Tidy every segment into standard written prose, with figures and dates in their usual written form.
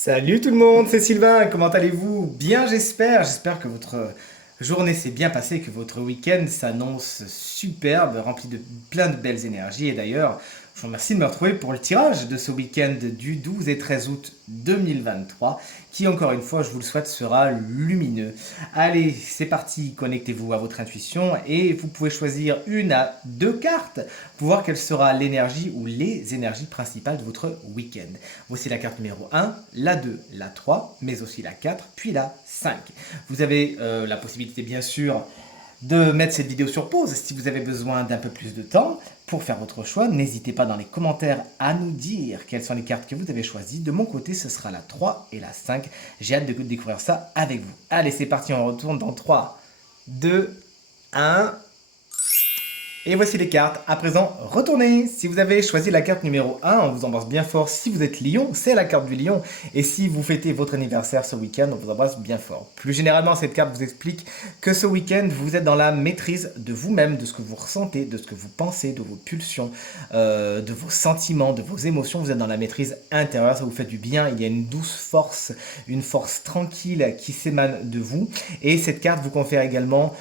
Salut tout le monde, c'est Sylvain, comment allez-vous? Bien j'espère que votre journée s'est bien passée, que votre week-end s'annonce superbe, rempli de plein de belles énergies. Et d'ailleurs, je vous remercie de me retrouver pour le tirage de ce week-end du 12 et 13 août 2023, qui encore une fois, je vous le souhaite, sera lumineux. Allez, c'est parti, connectez-vous à votre intuition et vous pouvez choisir une à deux cartes pour voir quelle sera l'énergie ou les énergies principales de votre week-end. Voici la carte numéro 1, la 2, la 3, mais aussi la 4, puis la 5. Vous avez la possibilité bien sûr de mettre cette vidéo sur pause si vous avez besoin d'un peu plus de temps pour faire votre choix. N'hésitez pas dans les commentaires à nous dire quelles sont les cartes que vous avez choisies. De mon côté, ce sera la 3 et la 5. J'ai hâte de découvrir ça avec vous. Allez, c'est parti, on retourne dans 3, 2, 1. Et voici les cartes. À présent, retournez. Si vous avez choisi la carte numéro 1, on vous embrasse bien fort. Si vous êtes lion, c'est la carte du lion. Et si vous fêtez votre anniversaire ce week-end, on vous embrasse bien fort. Plus généralement, cette carte vous explique que ce week-end, vous êtes dans la maîtrise de vous-même, de ce que vous ressentez, de ce que vous pensez, de vos pulsions, de vos sentiments, de vos émotions. Vous êtes dans la maîtrise intérieure, ça vous fait du bien. Il y a une douce force, une force tranquille qui s'émane de vous. Et cette carte vous confère également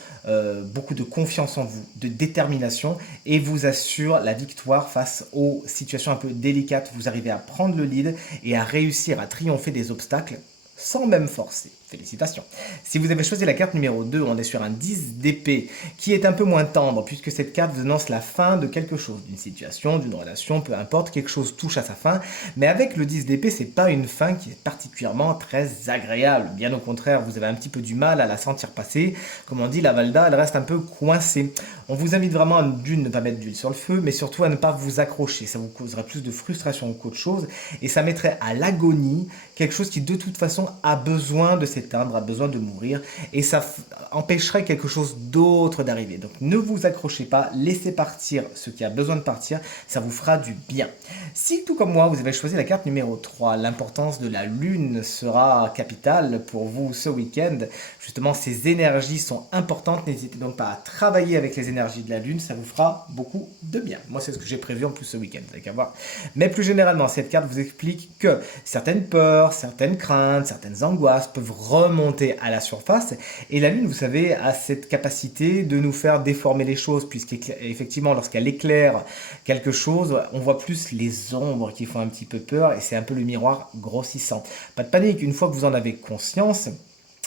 beaucoup de confiance en vous, de détermination et vous assure la victoire face aux situations un peu délicates. Vous arrivez à prendre le lead et à réussir à triompher des obstacles sans même forcer. Félicitations. Si vous avez choisi la carte numéro 2, on est sur un 10 d'épée qui est un peu moins tendre puisque cette carte vous annonce la fin de quelque chose, d'une situation, d'une relation, peu importe, quelque chose touche à sa fin. Mais avec le 10 d'épée, c'est pas une fin qui est particulièrement très agréable. Bien au contraire, vous avez un petit peu du mal à la sentir passer. Comme on dit, la Valda, elle reste un peu coincée. On vous invite vraiment à ne pas mettre d'huile sur le feu, mais surtout à ne pas vous accrocher. Ça vous causerait plus de frustration qu'autre chose et ça mettrait à l'agonie quelque chose qui de toute façon a besoin de s'éteindre, a besoin de mourir, et ça empêcherait quelque chose d'autre d'arriver. Donc ne vous accrochez pas, laissez partir ce qui a besoin de partir, ça vous fera du bien. Si tout comme moi, vous avez choisi la carte numéro 3, l'importance de la lune sera capitale pour vous ce week-end. Justement, ces énergies sont importantes, n'hésitez donc pas à travailler avec les énergies de la lune, ça vous fera beaucoup de bien. Moi, c'est ce que j'ai prévu en plus ce week-end, vous n'avez qu'à voir. Mais plus généralement, cette carte vous explique que certaines peurs, certaines craintes, certaines angoisses peuvent remonter à la surface. Et la Lune, vous savez, a cette capacité de nous faire déformer les choses, puisqu'effectivement, lorsqu'elle éclaire quelque chose, on voit plus les ombres qui font un petit peu peur, et c'est un peu le miroir grossissant. Pas de panique, une fois que vous en avez conscience,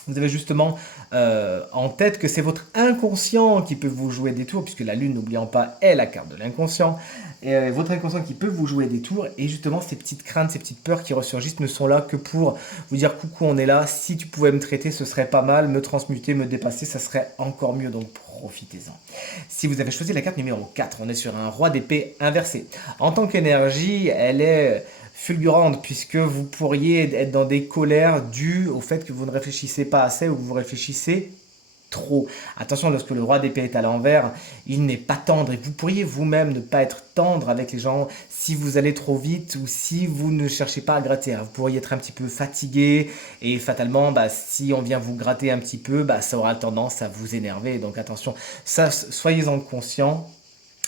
vous avez justement en tête que c'est votre inconscient qui peut vous jouer des tours, puisque la lune, n'oublions pas, est la carte de l'inconscient. Et votre inconscient qui peut vous jouer des tours, et justement ces petites craintes, ces petites peurs qui ressurgissent ne sont là que pour vous dire coucou, on est là, si tu pouvais me traiter, ce serait pas mal, me transmuter, me dépasser, ça serait encore mieux, donc profitez-en. Si vous avez choisi la carte numéro 4, on est sur un roi d'épée inversé. En tant qu'énergie, elle est fulgurante puisque vous pourriez être dans des colères dues au fait que vous ne réfléchissez pas assez ou que vous réfléchissez trop. Attention, lorsque le roi d'épée est à l'envers, il n'est pas tendre et vous pourriez vous-même ne pas être tendre avec les gens si vous allez trop vite ou si vous ne cherchez pas à gratter. Vous pourriez être un petit peu fatigué et fatalement, si on vient vous gratter un petit peu, ça aura tendance à vous énerver. Donc attention, ça, soyez-en conscients.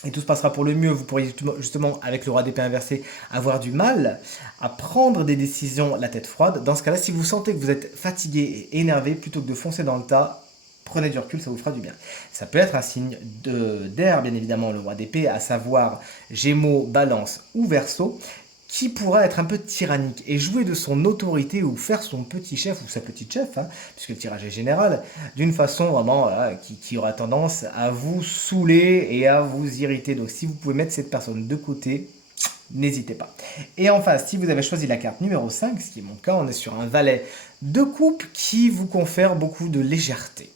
Et tout se passera pour le mieux. Vous pourriez justement, avec le roi d'épée inversé, avoir du mal à prendre des décisions la tête froide. Dans ce cas-là, si vous sentez que vous êtes fatigué et énervé, plutôt que de foncer dans le tas, prenez du recul, ça vous fera du bien. Ça peut être un signe d'air, bien évidemment, le roi d'épée, à savoir Gémeaux, Balance ou Verseau, qui pourra être un peu tyrannique et jouer de son autorité ou faire son petit chef ou sa petite chef, puisque le tirage est général, d'une façon vraiment qui aura tendance à vous saouler et à vous irriter. Donc si vous pouvez mettre cette personne de côté, n'hésitez pas. Et enfin, si vous avez choisi la carte numéro 5, ce qui est mon cas, on est sur un valet de coupe qui vous confère beaucoup de légèreté.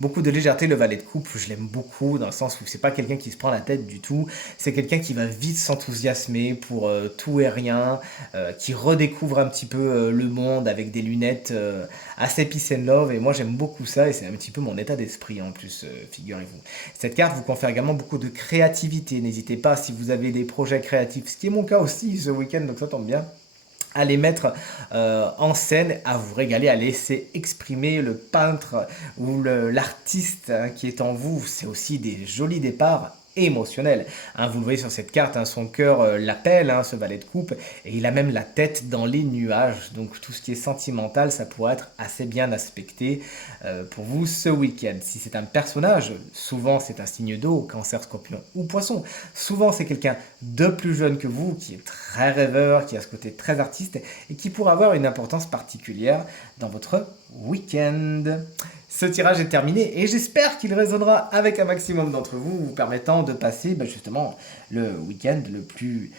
Beaucoup de légèreté, le valet de coupe, je l'aime beaucoup dans le sens où c'est pas quelqu'un qui se prend la tête du tout, c'est quelqu'un qui va vite s'enthousiasmer pour tout et rien, qui redécouvre un petit peu le monde avec des lunettes assez peace and love, et moi j'aime beaucoup ça et c'est un petit peu mon état d'esprit en plus, figurez-vous. Cette carte vous confère également beaucoup de créativité, n'hésitez pas si vous avez des projets créatifs, ce qui est mon cas aussi ce week-end, donc ça tombe bien, à les mettre en scène, à vous régaler, à laisser exprimer le peintre ou l'artiste qui est en vous. C'est aussi des jolis départs émotionnel. Hein, vous le voyez sur cette carte, hein, son cœur l'appelle, hein, ce valet de coupe, et il a même la tête dans les nuages. Donc tout ce qui est sentimental, ça pourrait être assez bien aspecté pour vous ce week-end. Si c'est un personnage, souvent c'est un signe d'eau, cancer, scorpion ou poisson. Souvent c'est quelqu'un de plus jeune que vous, qui est très rêveur, qui a ce côté très artiste, et qui pourrait avoir une importance particulière dans votre week-end. Ce tirage est terminé et j'espère qu'il résonnera avec un maximum d'entre vous, vous permettant de passer justement le week-end le plus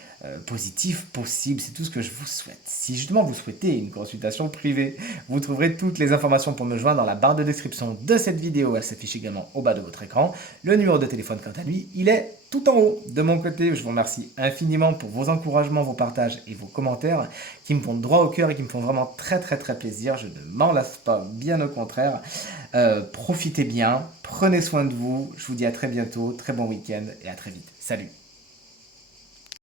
positif possible. C'est tout ce que je vous souhaite. Si justement vous souhaitez une consultation privée, vous trouverez toutes les informations pour me joindre dans la barre de description de cette vidéo. Elle s'affiche également au bas de votre écran. Le numéro de téléphone, quant à lui, il est tout en haut. De mon côté, je vous remercie infiniment pour vos encouragements, vos partages et vos commentaires qui me font droit au cœur et qui me font vraiment très très très plaisir. Je ne m'en lasse pas, bien au contraire. Profitez bien, prenez soin de vous. Je vous dis à très bientôt, très bon week-end et à très vite. Salut!